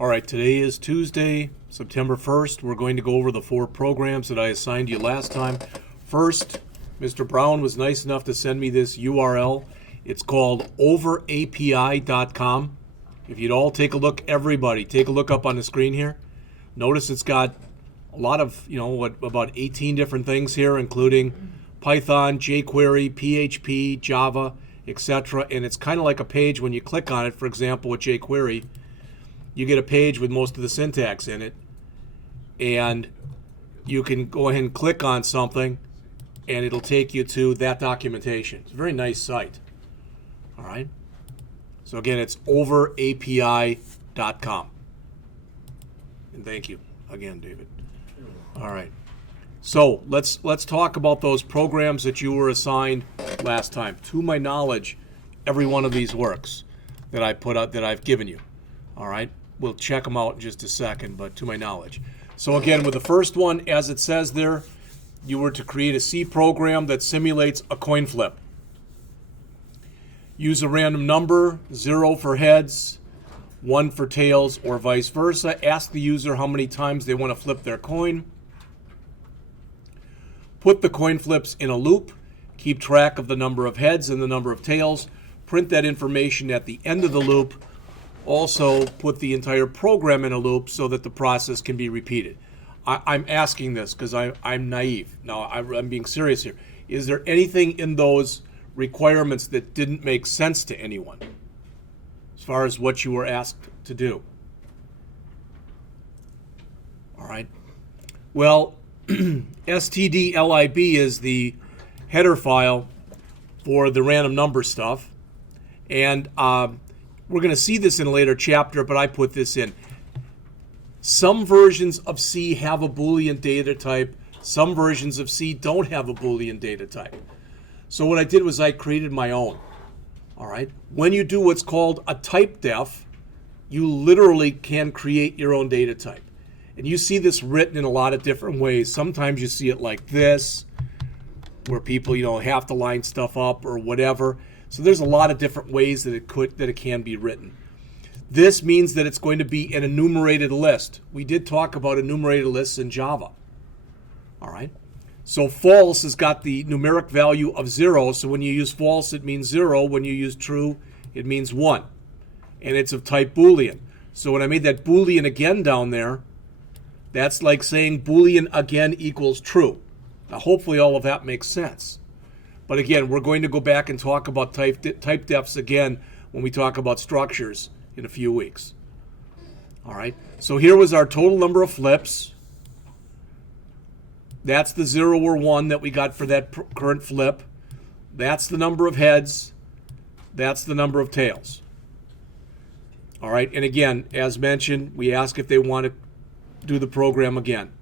All right, today is Tuesday, September 1st. We're going to go over the 4 programs that I assigned you last time. First, Mr. Brown was nice enough to send me this URL. It's called overapi.com. If you'd all take a look, everybody, take a look up on the screen here. Notice it's got a lot of, about 18 different things here, including Python, jQuery, PHP, Java, etc. And it's kind of like a page when you click on it, for example, with jQuery. You get a page with most of the syntax in it, and you can go ahead and click on something, and it'll take you to that documentation. It's a very nice site. All right. So again, it's overapi.com. And thank you again, David. All right. So let's talk about those programs that you were assigned last time. To my knowledge, every one of these works that I put out that I've given you. All right. We'll check them out in just a second, but to my knowledge. So again, with the first one, as it says there, you were to create a C program that simulates a coin flip. Use a random number, 0 for heads, 1 for tails, or vice versa. Ask the user how many times they want to flip their coin. Put the coin flips in a loop. Keep track of the number of heads and the number of tails. Print that information at the end of the loop. Also, put the entire program in a loop so that the process can be repeated. I'm asking this because I'm naive. Now, I'm being serious here. Is there anything in those requirements that didn't make sense to anyone as far as what you were asked to do? All right. Well, stdlib is the header file for the random number stuff. And we're going to see this in a later chapter, but I put this in. Some versions of C have a Boolean data type. Some versions of C don't have a Boolean data type. So what I did was I created my own. All right. When you do what's called a Typedef, you literally can create your own data type. And you see this written in a lot of different ways. Sometimes you see it like this, where people, have to line stuff up or whatever. So there's a lot of different ways that it can be written. This means that it's going to be an enumerated list. We did talk about enumerated lists in Java. All right. So false has got the numeric value of 0. So when you use false, it means 0. When you use true, it means 1. And it's of type Boolean. So when I made that Boolean again down there, that's like saying Boolean again equals true. Now hopefully all of that makes sense. But again, we're going to go back and talk about typedefs again when we talk about structures in a few weeks. All right. So here was our total number of flips. That's the 0 or 1 that we got for that current flip. That's the number of heads. That's the number of tails. All right. And again, as mentioned, we ask if they want to do the program again.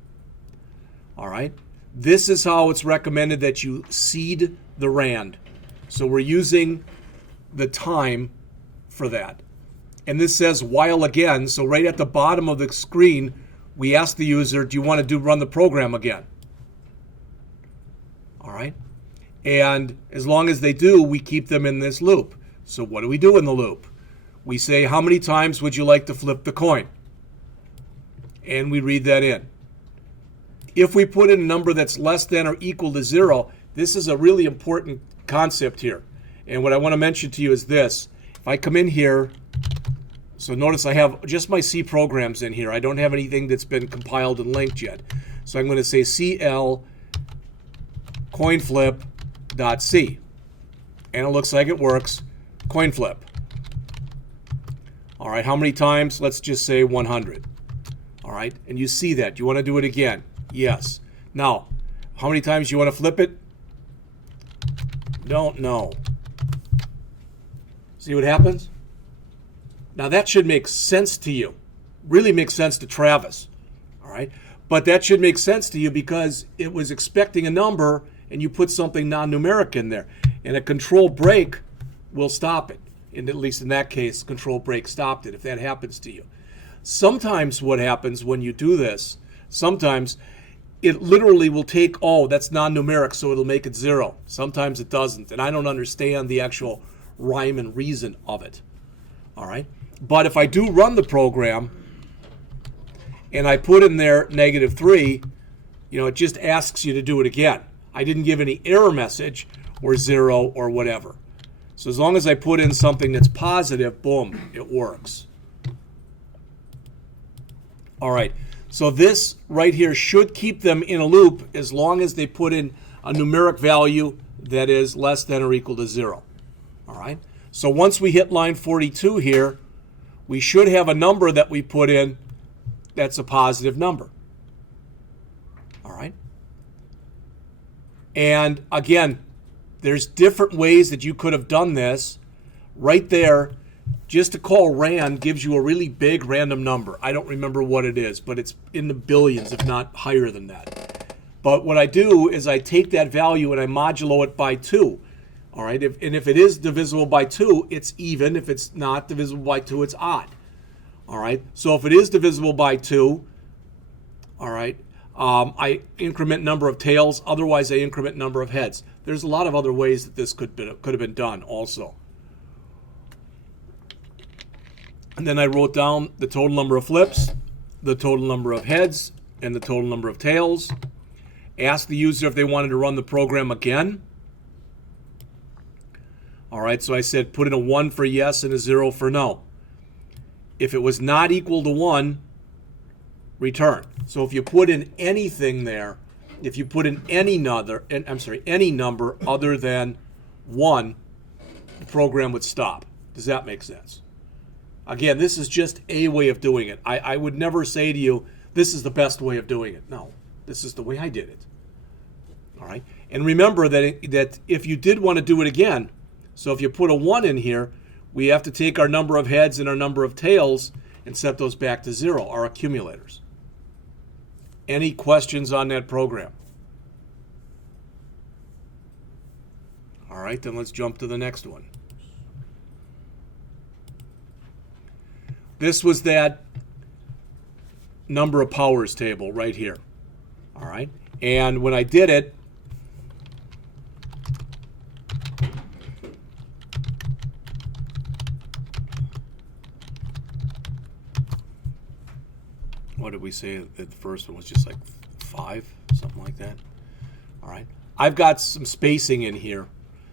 All right. This is how it's recommended that you seed the RAND. So we're using the time for that. And this says while again, so right at the bottom of the screen, we ask the user, do you want to run the program again? All right. And as long as they do, we keep them in this loop. So what do we do in the loop? We say, how many times would you like to flip the coin? And we read that in. If we put in a number that's less than or equal to 0, this is a really important concept here. And what I want to mention to you is this. If I come in here, so notice I have just my C programs in here. I don't have anything that's been compiled and linked yet. So I'm going to say cl coinflip.c. And it looks like it works. Coin flip. All right, how many times? Let's just say 100. All right, and you see that. Do you want to do it again? Yes. Now, how many times do you want to flip it? Don't know. See what happens? Now that should make sense to you. Really makes sense to Travis. All right? But that should make sense to you because it was expecting a number and you put something non-numeric in there. And a control break will stop it. And at least in that case, control break stopped it if that happens to you. Sometimes what happens when you do this, sometimes it literally will take, oh, that's non-numeric, so it'll make it 0. Sometimes it doesn't, and I don't understand the actual rhyme and reason of it. All right? But if I do run the program, and I put in there -3, it just asks you to do it again. I didn't give any error message or 0 or whatever. So as long as I put in something that's positive, boom, it works. All right, so this right here should keep them in a loop as long as they put in a numeric value that is less than or equal to 0. All right, so once we hit line 42 here, we should have a number that we put in that's a positive number. All right, and again, there's different ways that you could have done this. Right there, just to call rand gives you a really big random number. I don't remember what it is, but it's in the billions, if not higher than that. But what I do is I take that value and I modulo it by 2. All right, if it is divisible by 2, it's even. If it's not divisible by 2, it's odd. All right, so if it is divisible by 2, all right, I increment number of tails. Otherwise, I increment number of heads. There's a lot of other ways that this could have been done also. And then I wrote down the total number of flips, the total number of heads, and the total number of tails. Asked the user if they wanted to run the program again. All right, so I said put in a 1 for yes and a 0 for no. If it was not equal to 1, return. So if you put in anything there, if you put in any number other than 1, the program would stop. Does that make sense? Again, this is just a way of doing it. I would never say to you, this is the best way of doing it. No, this is the way I did it. All right, and remember that if you did want to do it again, so if you put a 1 in here, we have to take our number of heads and our number of tails and set those back to 0, our accumulators. Any questions on that program? All right, then let's jump to the next one. This was that number of powers table right here. All right, and when I did it, what did we say that the first one was just like 5, something like that? All right, I've got some spacing in here,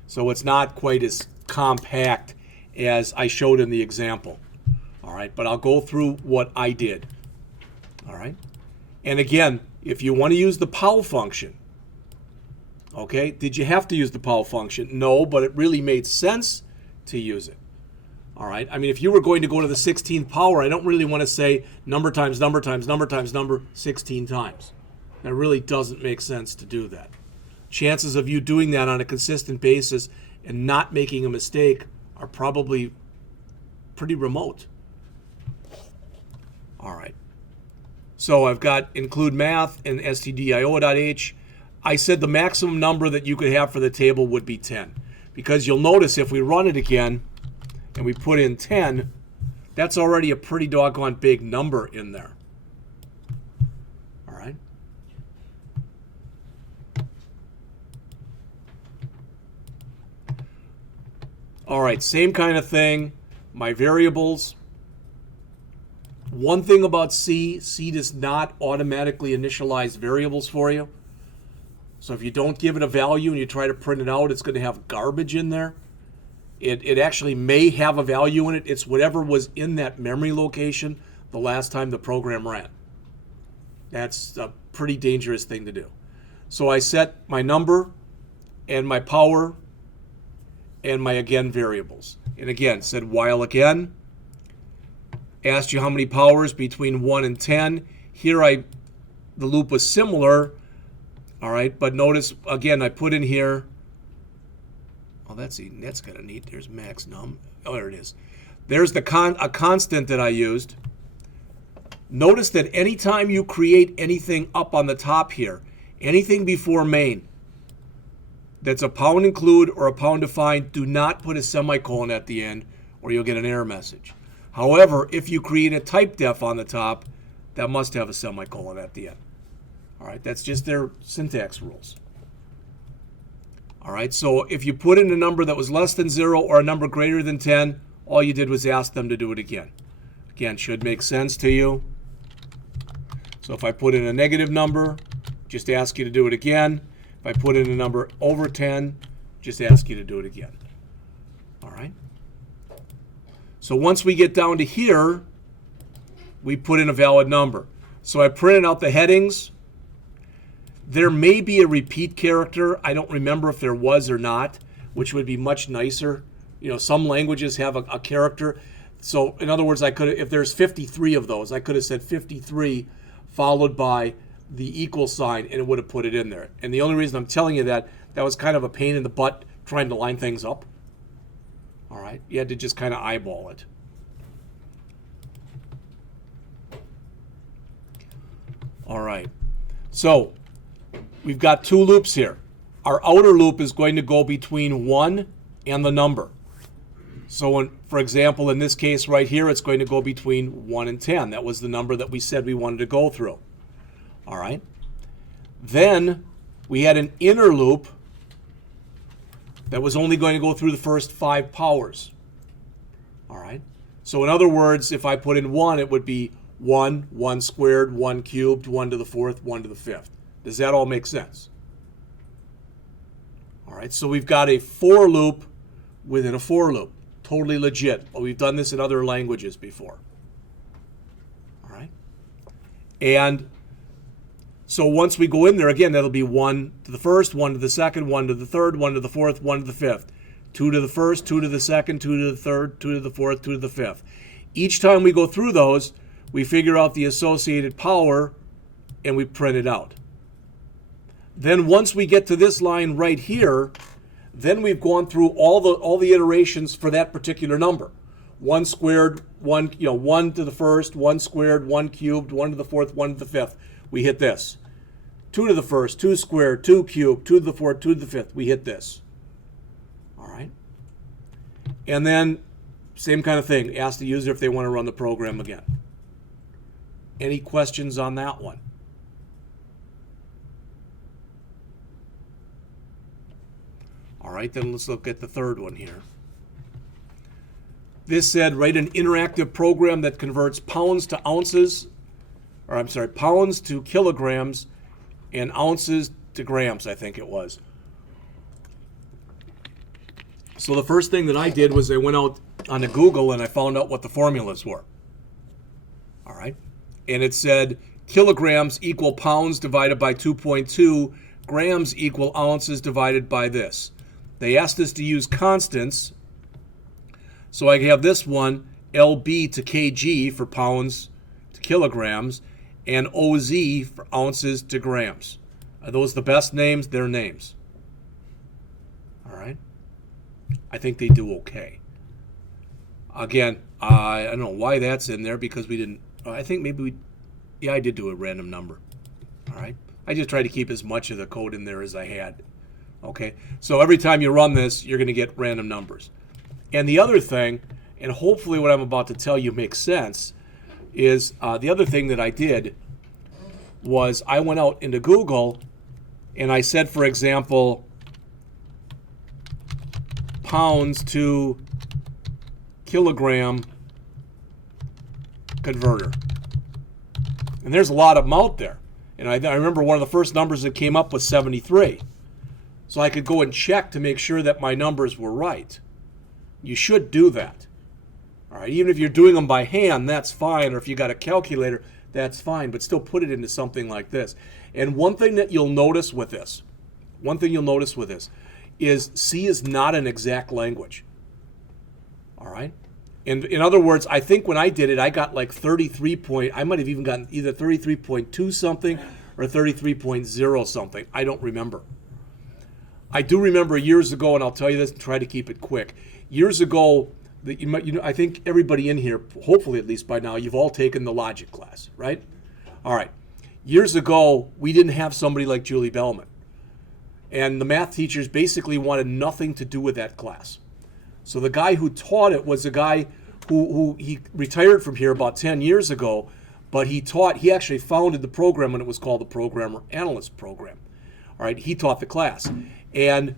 so it's not quite as compact as I showed in the example. All right, but I'll go through what I did. All right, and again, if you want to use the POW function, okay, did you have to use the POW function? No, but it really made sense to use it. All right, I mean, if you were going to go to the 16th power, I don't really want to say number times number times number times number 16 times. That really doesn't make sense to do that. Chances of you doing that on a consistent basis and not making a mistake are probably pretty remote. All right, so I've got include math and stdio.h. I said the maximum number that you could have for the table would be 10, because you'll notice if we run it again and we put in 10, that's already a pretty doggone big number in there. All right. All right, same kind of thing. My variables. One thing about C does not automatically initialize variables for you. So if you don't give it a value and you try to print it out, it's going to have garbage in there. It actually may have a value in it. It's whatever was in that memory location the last time the program ran. That's a pretty dangerous thing to do. So I set my number and my power and my again variables. And again, said while again. Asked you how many powers between 1 and 10. Here the loop was similar. All right, but notice again I put in here. Oh, that's kind of neat. There's max num. Oh, there it is. There's a constant that I used. Notice that anytime you create anything up on the top here, anything before main, that's a pound include or a pound define, do not put a semicolon at the end or you'll get an error message. However, if you create a Typedef on the top, that must have a semicolon at the end. All right, that's just their syntax rules. All right, so if you put in a number that was less than 0 or a number greater than 10, all you did was ask them to do it again. Again, should make sense to you. So if I put in a negative number, just ask you to do it again. If I put in a number over 10, just ask you to do it again. All right? So once we get down to here, we put in a valid number. So I printed out the headings. There may be a repeat character. I don't remember if there was or not, which would be much nicer. You know, some languages have a character. So in other words, I could, if there's 53 of those, I could have said 53 followed by the equal sign, and it would have put it in there. And the only reason I'm telling you that was kind of a pain in the butt trying to line things up. All right, you had to just kind of eyeball it. All right, so we've got two loops here. Our outer loop is going to go between 1 and the number. So when, for example, in this case right here, it's going to go between 1 and 10. That was the number that we said we wanted to go through. All right. Then we had an inner loop that was only going to go through the first 5 powers. All right. So in other words, if I put in 1, it would be 1, 1 squared, 1 cubed, 1 to the 4th, 1 to the 5th. Does that all make sense? All right. So we've got a for loop within a for loop. Totally legit. Well, we've done this in other languages before. All right. And so once we go in there, again, that'll be 1 to the first, 1 to the second, 1 to the third, 1 to the fourth, 1 to the fifth. 2 to the first, 2 to the second, 2 to the third, 2 to the fourth, 2 to the fifth. Each time we go through those, we figure out the associated power and we print it out. Then once we get to this line right here, then we've gone through all the iterations for that particular number. 1 squared, 1 to the first, 1 squared, 1 cubed, 1 to the fourth, 1 to the fifth. We hit this. 2 to the first, 2 squared, 2 cubed, 2 to the fourth, 2 to the fifth. We hit this. All right. And then same kind of thing. Ask the user if they want to run the program again. Any questions on that one? All right, then let's look at the third one here. This said, write an interactive program that converts pounds to ounces, or I'm sorry, pounds to kilograms and ounces to grams, I think it was. So the first thing that I did was I went out onto Google and I found out what the formulas were. All right, and it said kilograms equal pounds divided by 2.2, grams equal ounces divided by this. They asked us to use constants, so I have this one, LB to kg for pounds to kilograms, and OZ for ounces to grams. Are those the best names? They're names. All right? I think they do okay. Again, I don't know why that's in there because we didn't, I think maybe I did do a random number. All right? I just tried to keep as much of the code in there as I had. Okay, so every time you run this, you're going to get random numbers. And the other thing, and hopefully what I'm about to tell you makes sense, is the other thing that I did was I went out into Google and I said, for example, pounds to kilogram converter. And there's a lot of them out there. And I remember one of the first numbers that came up was 73. So I could go and check to make sure that my numbers were right. You should do that. All right, even if you're doing them by hand, that's fine. Or if you got a calculator, that's fine. But still put it into something like this. And one thing that you'll notice with this, is C is not an exact language. All right? And in other words, I think when I did it, I got like 33 I might have even gotten either 33.2 something or 33.0 something. I don't remember. I do remember years ago, and I'll tell you this and try to keep it quick. Years ago, I think everybody in here, hopefully at least by now, you've all taken the logic class, right? All right. Years ago, we didn't have somebody like Julie Bellman. And the math teachers basically wanted nothing to do with that class. So the guy who taught it was a guy who he retired from here about 10 years ago, but he actually founded the program when it was called the Programmer Analyst Program. All right, he taught the class and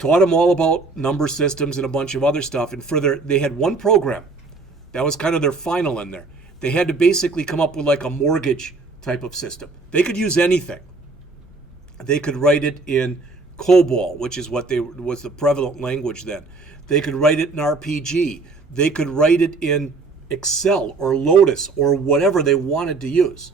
taught them all about number systems and a bunch of other stuff. And they had one program that was kind of their final in there. They had to basically come up with like a mortgage type of system. They could use anything. They could write it in COBOL, which is what was the prevalent language then. They could write it in RPG. They could write it in Excel or Lotus or whatever they wanted to use.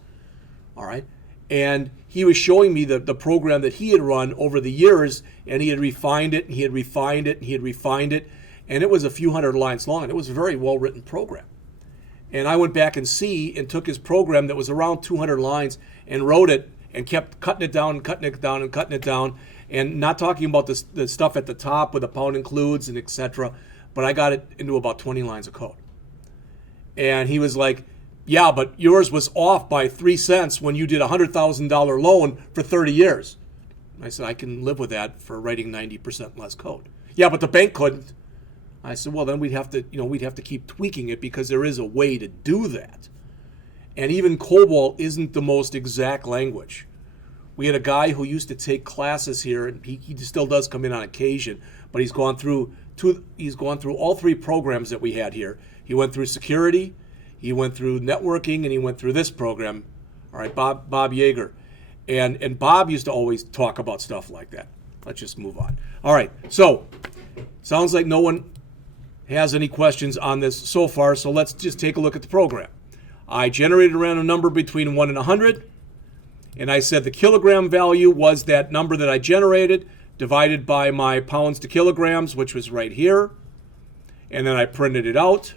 All right. And he was showing me the program that he had run over the years, and he had refined it, and he had refined it, and he had refined it, and it was a few hundred lines long, and it was a very well-written program. And I went back and took his program that was around 200 lines and wrote it and kept cutting it down and cutting it down and cutting it down, and not talking about the stuff at the top with the pound includes and etc., but I got it into about 20 lines of code. And he was like, yeah, but yours was off by 3 cents when you did a $100,000 loan for 30 years. I said, I can live with that for writing 90% less code. Yeah, but the bank couldn't. I said, well, then we'd have to keep tweaking it because there is a way to do that. And even COBOL isn't the most exact language. We had a guy who used to take classes here, and he still does come in on occasion, but he's gone through all 3 programs that we had here. He went through security, he went through networking, and he went through this program. All right, Bob Yeager. And Bob used to always talk about stuff like that. Let's just move on. All right, so sounds like no one has any questions on this so far, so let's just take a look at the program. I generated a random number between 1 and 100, and I said the kilogram value was that number that I generated divided by my pounds to kilograms, which was right here, and then I printed it out.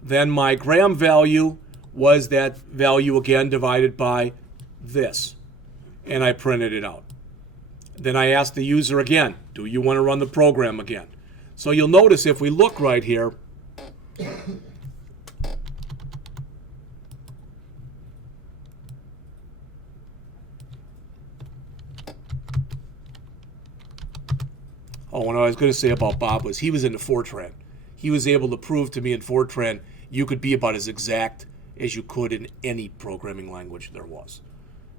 Then my gram value was that value again divided by this, and I printed it out. Then I asked the user again, do you want to run the program again? So you'll notice if we look right here, what I was going to say about Bob was he was into Fortran. He was able to prove to me in Fortran you could be about as exact as you could in any programming language there was.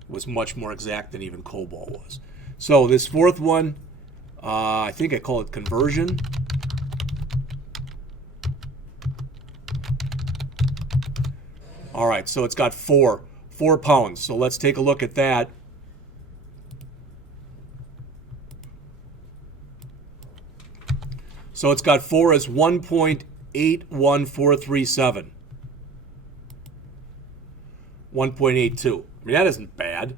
It was much more exact than even COBOL was. So this fourth one, I think I call it conversion. All right, so it's got 4 pounds. So let's take a look at that. So it's got 4 as 1.81437. 1.82. I mean, that isn't bad.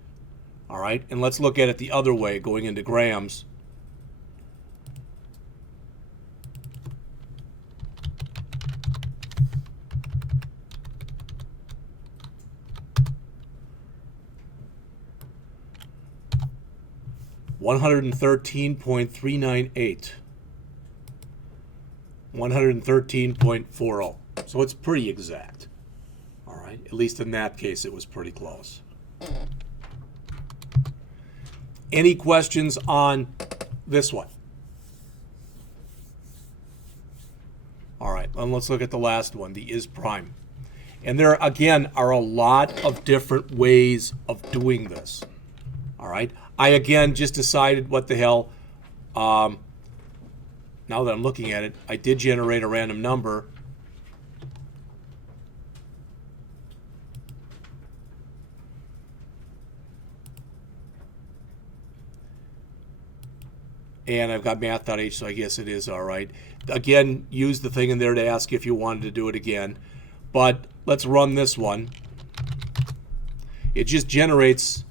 All right, and let's look at it the other way, going into grams. $113.398. 113.40. So it's pretty exact. All right, at least in that case it was pretty close. Any questions on this one? All right, and let's look at the last one, the is prime. And there again are a lot of different ways of doing this. All right, I again just decided what the hell. Now that I'm looking at it, I did generate a random number. And I've got math.h, so I guess it is all right. Again, use the thing in there to ask if you wanted to do it again. But let's run this one. It just generates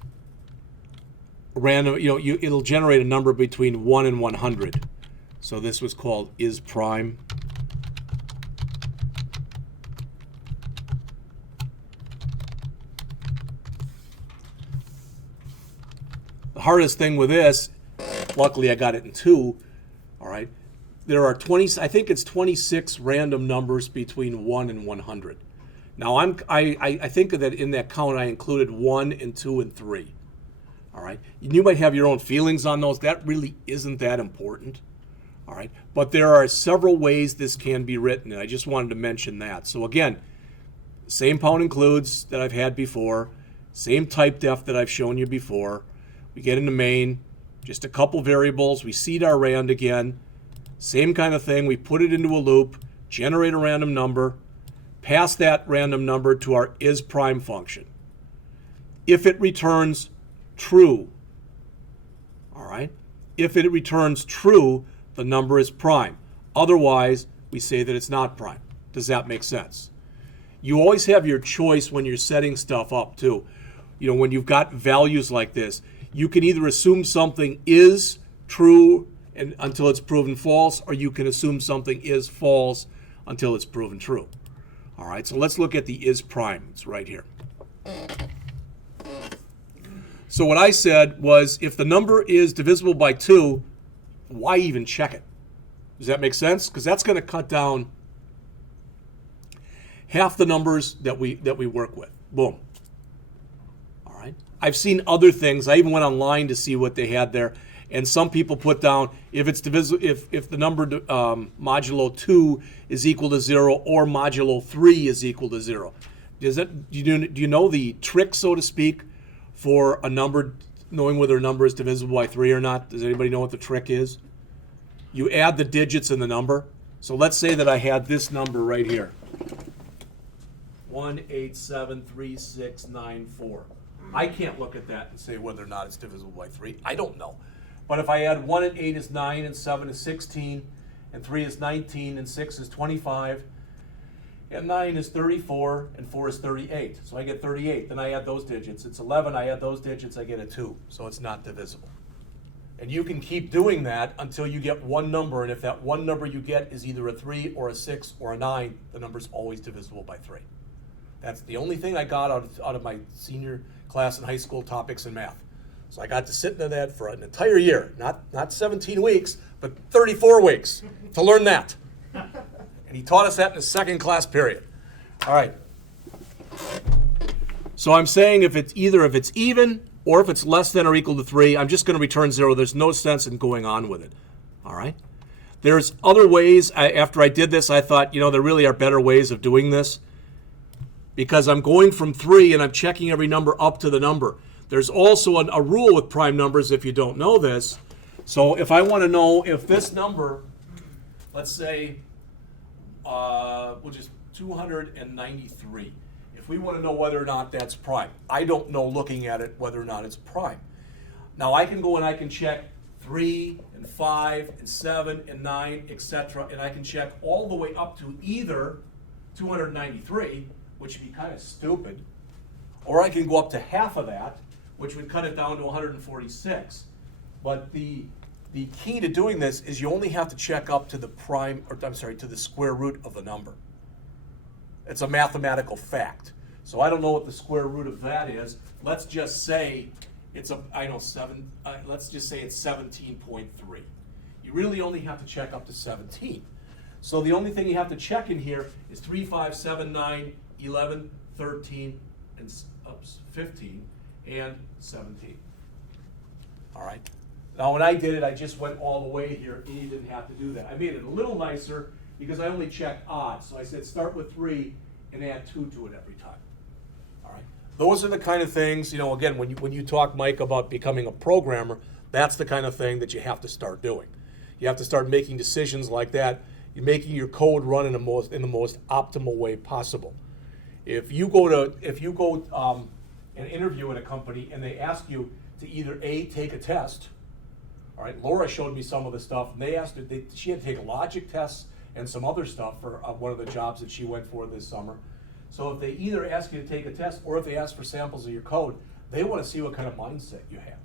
random, it'll generate a number between 1 and 100. So this was called is prime. The hardest thing with this, luckily I got it in 2, all right, there are 20, I think it's 26 random numbers between 1 and 100. Now I think that in that count I included 1 and 2 and 3. All right, you might have your own feelings on those. That really isn't that important. All right, but there are several ways this can be written, and I just wanted to mention that. So again, same pound includes that I've had before, same typedef that I've shown you before. We get into main, just a couple variables. We seed our rand again, same kind of thing. We put it into a loop, generate a random number, pass that random number to our isPrime function. If it returns true, all right? If it returns true, the number is prime. Otherwise, we say that it's not prime. Does that make sense? You always have your choice when you're setting stuff up too. You know, when you've got values like this, you can either assume something is true and until it's proven false, or you can assume something is false until it's proven true. All right, so let's look at the isPrime. It's right here. So what I said was, if the number is divisible by 2, why even check it? Does that make sense? Because that's going to cut down half the numbers that we work with. Boom. All right. I've seen other things. I even went online to see what they had there, and some people put down if it's divisible, if the number modulo 2 is equal to 0 or modulo 3 is equal to 0. Do you know the trick, so to speak, for a number, knowing whether a number is divisible by 3 or not? Does anybody know what the trick is? You add the digits in the number. So let's say that I had this number right here. 1873694. I can't look at that and say whether or not it's divisible by 3. I don't know. But if I add 1 and 8 is 9, and 7 is 16, and 3 is 19, and 6 is 25, and 9 is 34, and 4 is 38. So I get 38. Then I add those digits. It's 11. I add those digits. I get a 2. So it's not divisible. And you can keep doing that until you get one number. And if that one number you get is either a 3 or a 6 or a 9, the number's always divisible by 3. That's the only thing I got out of my senior class in high school topics in math. So I got to sit into that for an entire year, not 17 weeks, but 34 weeks to learn that. And he taught us that in the second class period. All right. So I'm saying if it's even or if it's less than or equal to 3, I'm just going to return 0. There's no sense in going on with it. All right. There's other ways. After I did this, I thought, there really are better ways of doing this, because I'm going from 3 and I'm checking every number up to the number. There's also a rule with prime numbers if you don't know this. So if I want to know if this number, let's say, which is 293. If we want to know whether or not that's prime, I don't know looking at it whether or not it's prime. Now I can go and I can check 3 and 5 and 7 and 9, etc. And I can check all the way up to either 293, which would be kind of stupid, or I can go up to half of that, which would cut it down to 146. But the key to doing this is you only have to check up to the to the square root of the number. It's a mathematical fact. So I don't know what the square root of that is. Let's just say it's let's just say it's 17.3. You really only have to check up to 17. So the only thing you have to check in here is 3, 5, 7, 9, 11, 13, and 15, and 17. All right. Now when I did it, I just went all the way here, and you didn't have to do that. I made it a little nicer because I only checked odd. So I said start with 3 and add 2 to it every time. All right. Those are the kind of things, again, when you talk, Mike, about becoming a programmer, that's the kind of thing that you have to start doing. You have to start making decisions like that. You're making your code run in the most optimal way possible. If you go an interview at a company and they ask you to either A, take a test. All right, Laura showed me some of the stuff, and they asked her, she had to take logic tests and some other stuff for one of the jobs that she went for this summer. So if they either ask you to take a test or if they ask for samples of your code, they want to see what kind of mindset you have.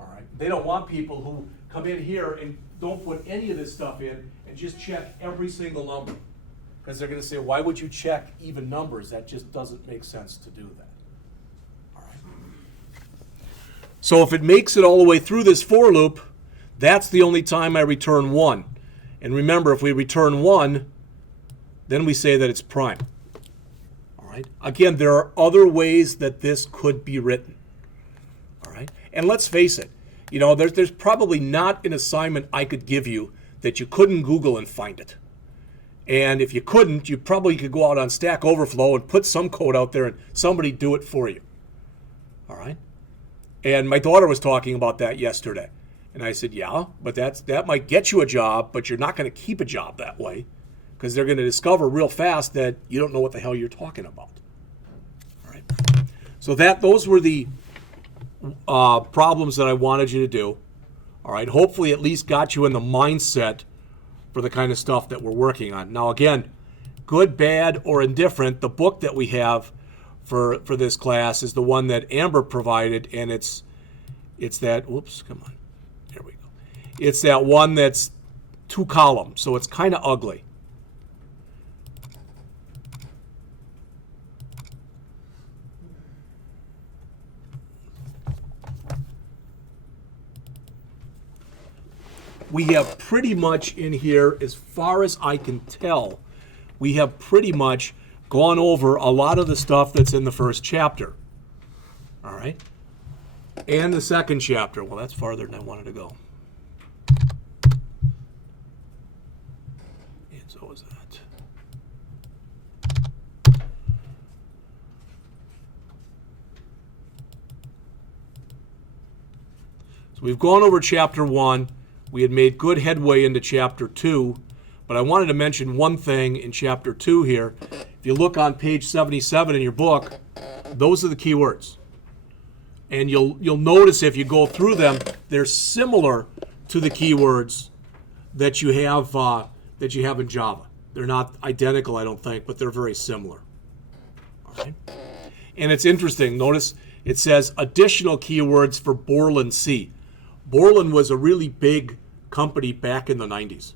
All right, they don't want people who come in here and don't put any of this stuff in and just check every single number, because they're going to say, why would you check even numbers? That just doesn't make sense to do that. So if it makes it all the way through this for loop, that's the only time I return 1. And remember, if we return 1, then we say that it's prime. All right. Again, there are other ways that this could be written. All right. And let's face it, there's probably not an assignment I could give you that you couldn't Google and find it. And if you couldn't, you probably could go out on Stack Overflow and put some code out there and somebody do it for you. All right. And my daughter was talking about that yesterday. And I said, yeah, but that might get you a job, but you're not going to keep a job that way, because they're going to discover real fast that you don't know what the hell you're talking about. All right. So those were the problems that I wanted you to do. All right. Hopefully, at least got you in the mindset for the kind of stuff that we're working on. Now, again, good, bad, or indifferent, the book that we have for this class is the one that Amber provided, and it's that, whoops, come on, there we go. It's that one that's 2 columns, so it's kind of ugly. We have pretty much in here, as far as I can tell, we have pretty much gone over a lot of the stuff that's in the first chapter. All right? And the second chapter. Well, that's farther than I wanted to go. And so is that. So we've gone over chapter 1. We had made good headway into chapter 2, but I wanted to mention one thing in chapter 2 here. If you look on page 77 in your book, those are the key words. And you'll notice if you go through them, they're similar to the keywords that you have in Java. They're not identical, I don't think, but they're very similar. All right. And it's interesting. Notice it says additional keywords for Borland C. Borland was a really big company back in the 90s.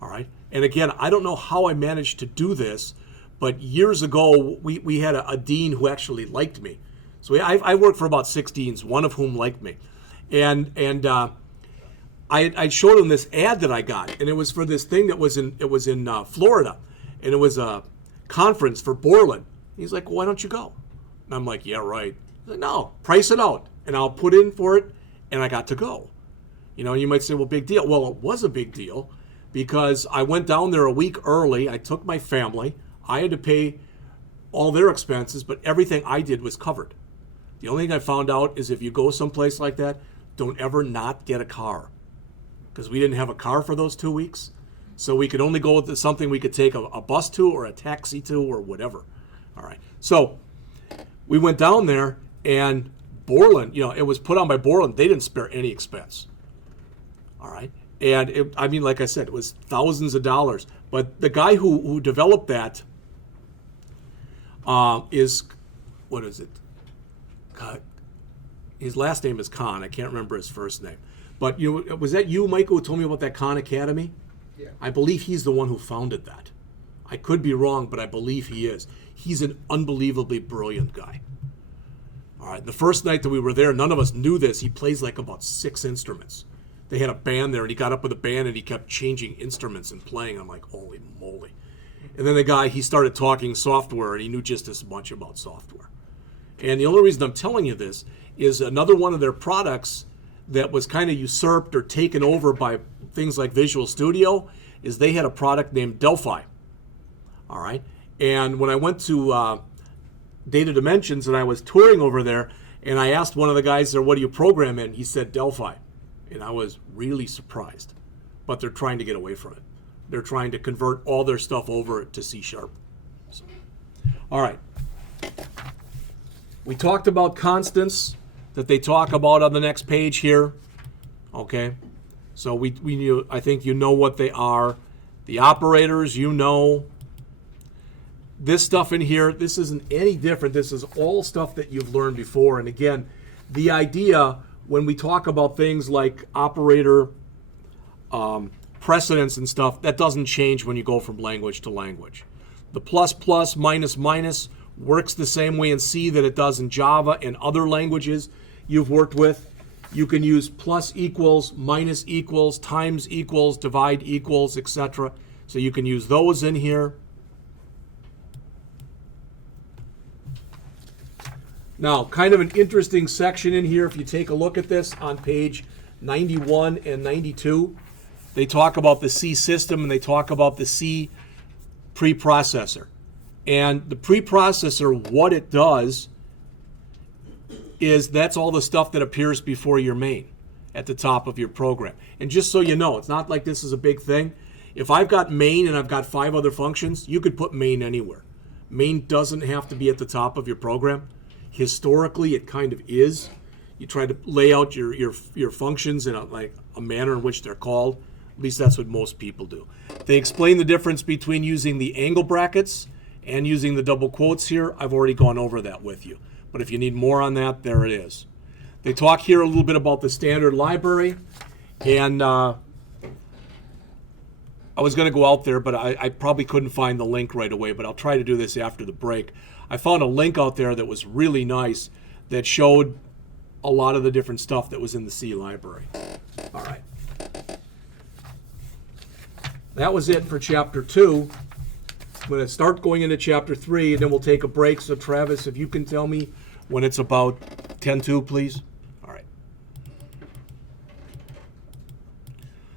All right. And again, I don't know how I managed to do this, but years ago, we had a dean who actually liked me. So I worked for about 6 deans, one of whom liked me. And I showed him this ad that I got, and it was for this thing that was in Florida, and it was a conference for Borland. He's like, well, why don't you go? And I'm like, yeah, right. He's like, no, price it out, and I'll put in for it, and I got to go. You know, you might say, well, big deal. Well, it was a big deal because I went down there a week early. I took my family. I had to pay all their expenses, but everything I did was covered. The only thing I found out is if you go someplace like that, don't ever not get a car. Because we didn't have a car for those 2 weeks. So we could only go with something we could take a bus to or a taxi to or whatever. All right. So we went down there, and Borland, it was put on by Borland. They didn't spare any expense. All right. And like I said, it was thousands of dollars. But the guy who developed that is, what is it? His last name is Khan. I can't remember his first name. But was that you, Michael, who told me about that Khan Academy? Yeah. I believe he's the one who founded that. I could be wrong, but I believe he is. He's an unbelievably brilliant guy. All right. The first night that we were there, none of us knew this. He plays like about 6 instruments. They had a band there, and he got up with a band, and he kept changing instruments and playing. I'm like, holy moly. And then the guy, he started talking software, and he knew just as much about software. And the only reason I'm telling you this is another one of their products that was kind of usurped or taken over by things like Visual Studio is they had a product named Delphi. All right. And when I went to Data Dimensions and I was touring over there, and I asked one of the guys there, what do you program in? He said Delphi. And I was really surprised. But they're trying to get away from it. They're trying to convert all their stuff over to C#. So, all right. We talked about constants that they talk about on the next page here. Okay. So we knew, I think you know what they are. The operators, This stuff in here, this isn't any different. This is all stuff that you've learned before. And again, the idea when we talk about things like operator precedence and stuff, that doesn't change when you go from language to language. The plus plus minus minus works the same way in C that it does in Java and other languages you've worked with. You can use plus equals, minus equals, times equals, divide equals, etc. So you can use those in here. Now, kind of an interesting section in here, if you take a look at this on page 91 and 92, they talk about the C system and they talk about the C preprocessor. And the preprocessor, what it does is that's all the stuff that appears before your main at the top of your program. And just so you know, it's not like this is a big thing. If I've got main and I've got 5 other functions, you could put main anywhere. Main doesn't have to be at the top of your program. Historically, it kind of is. You try to lay out your functions in a manner in which they're called. At least that's what most people do. They explain the difference between using the angle brackets and using the double quotes here. I've already gone over that with you. But if you need more on that, there it is. They talk here a little bit about the standard library. And I was going to go out there, but I probably couldn't find the link right away. But I'll try to do this after the break. I found a link out there that was really nice that showed a lot of the different stuff that was in the C library. All right. That was it for Chapter 2. I'm going to start going into Chapter 3, and then we'll take a break. So, Travis, if you can tell me when it's about 10:02, please. All right.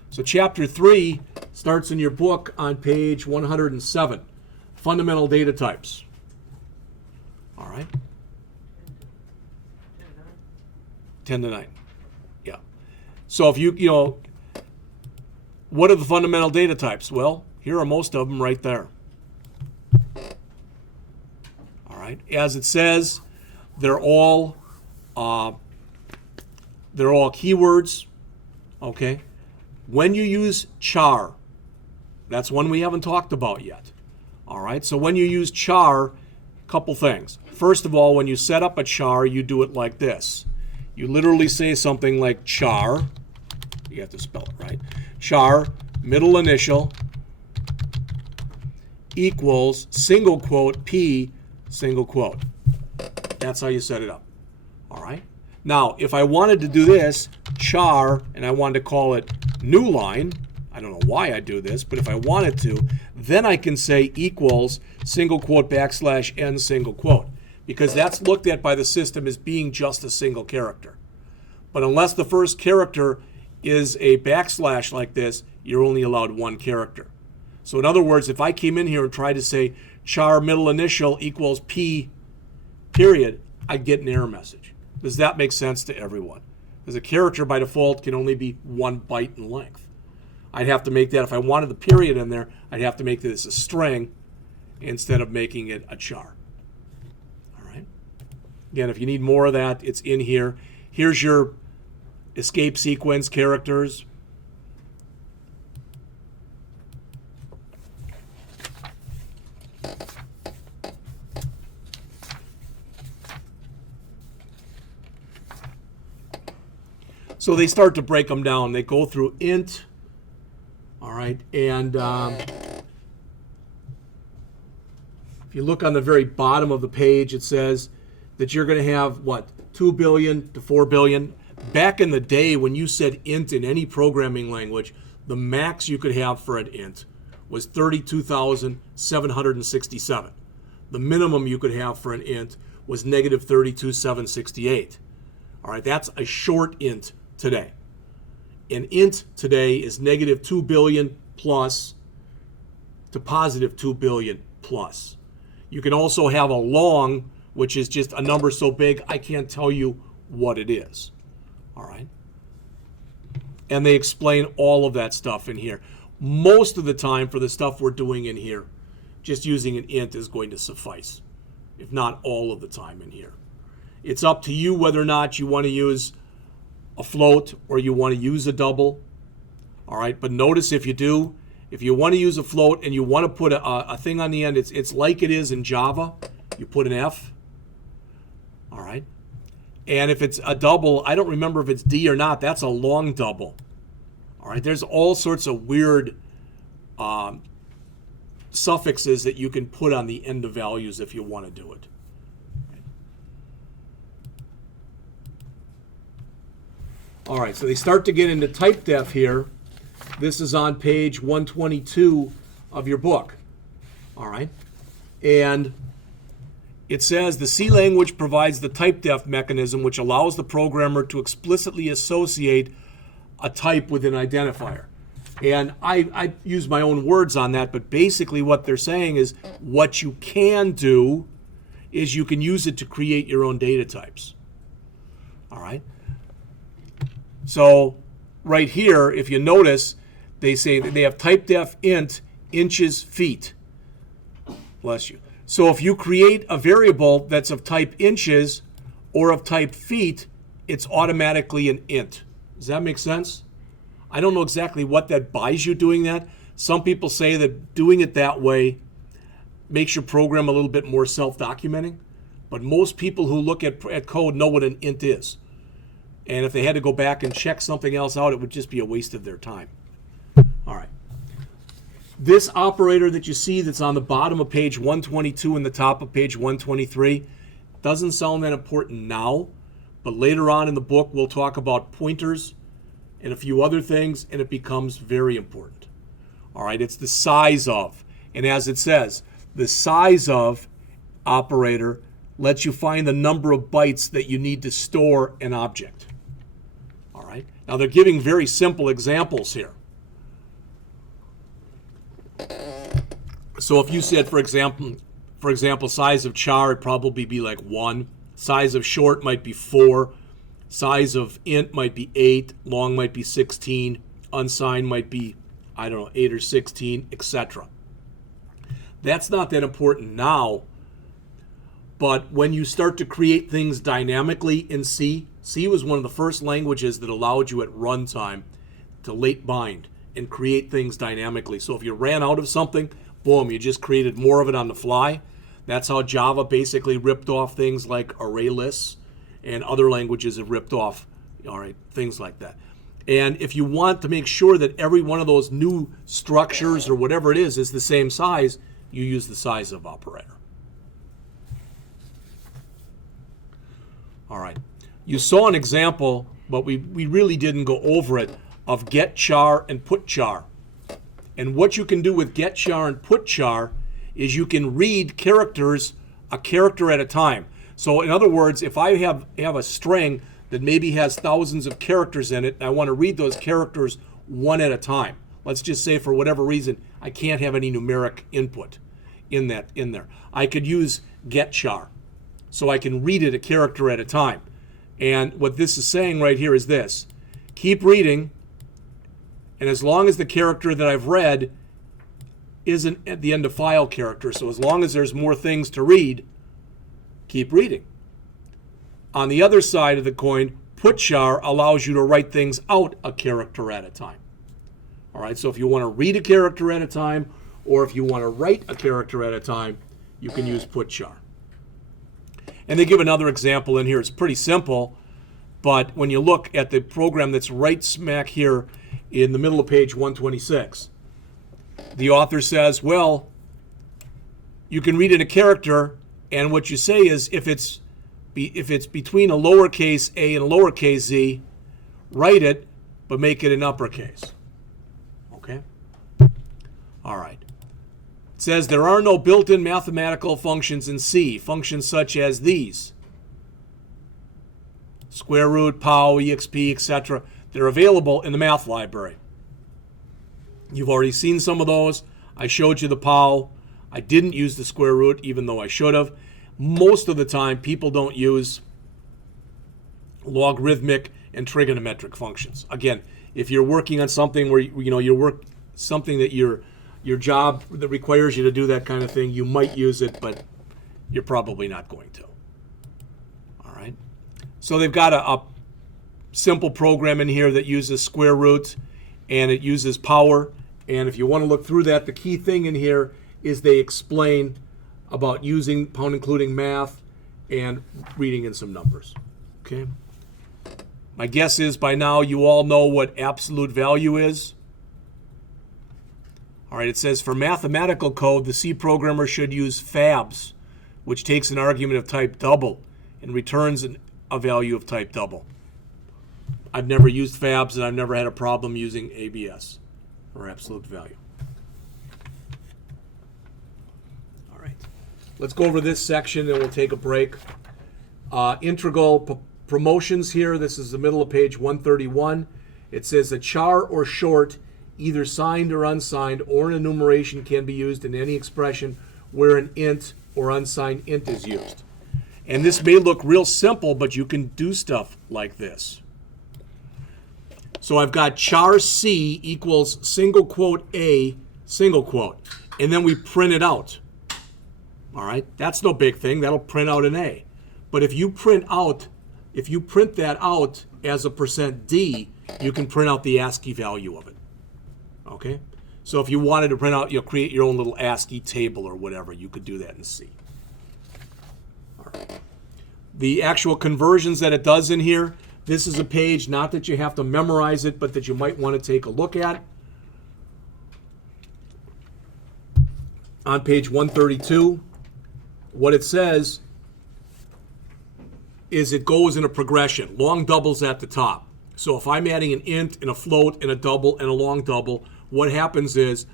So, Chapter 3 starts in your book on page 107, Fundamental Data Types. All right. 10 to 9. Yeah. So, if you know, what are the fundamental data types? Well, here are most of them right there. All right. As it says, they're all keywords. Okay. When you use char, that's one we haven't talked about yet. All right. So when you use char, couple things. First of all, when you set up a char, you do it like this. You literally say something like char. You have to spell it right. Char, middle initial, equals single quote P, single quote. That's how you set it up. All right. Now, if I wanted to do this, char, and I wanted to call it new line, I don't know why I do this, but if I wanted to, then I can say equals single quote backslash n single quote, because that's looked at by the system as being just a single character. But unless the first character is a backslash like this, you're only allowed one character. So in other words, if I came in here and tried to say char middle initial equals P period, I'd get an error message. Does that make sense to everyone? Because a character by default can only be 1 byte in length. I'd have to make that, if I wanted the period in there, I'd have to make this a string instead of making it a char. All right. Again, if you need more of that, it's in here. Here's your escape sequence characters. So they start to break them down. They go through int, all right, and if you look on the very bottom of the page, it says that you're going to have, what, 2 billion to 4 billion. Back in the day when you said int in any programming language, the max you could have for an int was 32,767. The minimum you could have for an int was negative 32,768. All right, that's a short int today. An int today is negative 2 billion plus to positive 2 billion plus. You can also have a long, which is just a number so big I can't tell you what it is. All right. And they explain all of that stuff in here. Most of the time for the stuff we're doing in here, just using an int is going to suffice, if not all of the time in here. It's up to you whether or not you want to use a float or you want to use a double. All right, but notice if you do, if you want to use a float and you want to put a thing on the end, it's like it is in Java. You put an F. All right. And if it's a double, I don't remember if it's D or not. That's a long double. All right. There's all sorts of weird suffixes that you can put on the end of values if you want to do it. All right. So they start to get into Typedef here. This is on page 122 of your book. All right. And it says the C language provides the typedef mechanism which allows the programmer to explicitly associate a type with an identifier. And I use my own words on that, but basically what they're saying is what you can do is you can use it to create your own data types. All right. So right here, if you notice, they say that they have typedef int inches feet. Bless you. So if you create a variable that's of type inches or of type feet, it's automatically an int. Does that make sense? I don't know exactly what that buys you doing that. Some people say that doing it that way makes your program a little bit more self-documenting, but most people who look at code know what an int is. And if they had to go back and check something else out, it would just be a waste of their time. All right. This operator that you see that's on the bottom of page 122 and the top of page 123 doesn't sound that important now, but later on in the book we'll talk about pointers and a few other things, and it becomes very important. All right, it's the size of. And as it says, the size of operator lets you find the number of bytes that you need to store an object. All right, now they're giving very simple examples here. So if you said, for example, size of char, it'd probably be like 1. Size of short might be 4. Size of int might be 8. Long might be 16. Unsigned might be, I don't know, 8 or 16, etc. That's not that important now, but when you start to create things dynamically in C, C was one of the first languages that allowed you at runtime to late bind and create things dynamically. So if you ran out of something, boom, you just created more of it on the fly. That's how Java basically ripped off things like array lists, and other languages have ripped off, all right, things like that. And if you want to make sure that every one of those new structures or whatever it is the same size, you use the Sizeof operator. All right. You saw an example, but we really didn't go over it, of get char and put char. And what you can do with get char and put char is you can read characters a character at a time. So in other words, if I have a string that maybe has thousands of characters in it, and I want to read those characters one at a time. Let's just say for whatever reason, I can't have any numeric input in there. I could use get char, so I can read it a character at a time. And what this is saying right here is this: keep reading, and as long as the character that I've read isn't at the end of file character, so as long as there's more things to read, keep reading. On the other side of the coin, put char allows you to write things out a character at a time. All right, so if you want to read a character at a time, or if you want to write a character at a time, you can use put char. And they give another example in here. It's pretty simple, but when you look at the program that's right smack here in the middle of page 126, the author says, well, you can read in a character, and what you say is if it's between a lowercase a and a lowercase z, write it, but make it in uppercase. Okay? All right. It says there are no built-in mathematical functions in C, functions such as these: square root, pow, exp, etc. They're available in the math library. You've already seen some of those. I showed you the pow. I didn't use the square root, even though I should have. Most of the time, people don't use logarithmic and trigonometric functions. Again, if you're working on something where something that your job that requires you to do that kind of thing, you might use it, but you're probably not going to. All right. So they've got a simple program in here that uses square root and it uses power. And if you want to look through that, the key thing in here is they explain about using pound including math and reading in some numbers. Okay. My guess is by now you all know what absolute value is. All right, it says for mathematical code, the C programmer should use fabs, which takes an argument of type double and returns a value of type double. I've never used fabs, and I've never had a problem using ABS, or absolute value. All right, let's go over this section, and we'll take a break. Integral promotions here. This is the middle of page 131. It says a char or short, either signed or unsigned, or an enumeration can be used in any expression where an int or unsigned int is used. And this may look real simple, but you can do stuff like this. So I've got char C equals single quote A, single quote. And then we print it out. All right, that's no big thing. That'll print out an A. But if you print that out as a %D, you can print out the ASCII value of it. Okay? So if you wanted to print out, create your own little ASCII table or whatever, you could do that in C. All right. The actual conversions that it does in here, this is a page, not that you have to memorize it, but that you might want to take a look at. On page 132, what it says is it goes in a progression. Long doubles at the top. So if I'm adding an int and a float and a double and a long double, what happens is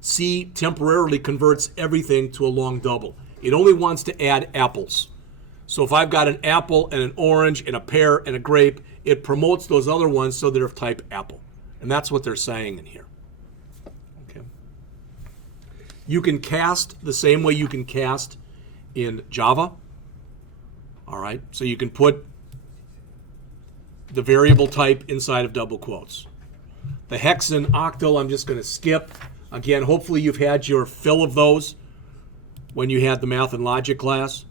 C temporarily converts everything to a long double. It only wants to add apples. So if I've got an apple and an orange and a pear and a grape, it promotes those other ones so they're of type apple. And that's what they're saying in here. Okay. You can cast the same way you can cast in Java. All right, so you can put the variable type inside of double quotes. The hex and octal, I'm just going to skip. Again, hopefully you've had your fill of those when you had the math and logic class.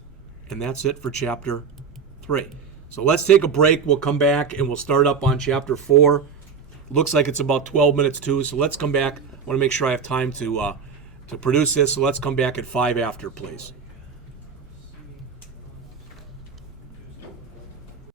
And that's it for chapter 3. So let's take a break. We'll come back and we'll start up on chapter 4. Looks like it's about 12 minutes too, so let's come back. I want to make sure I have time to produce this, so let's come back at 5 after, please.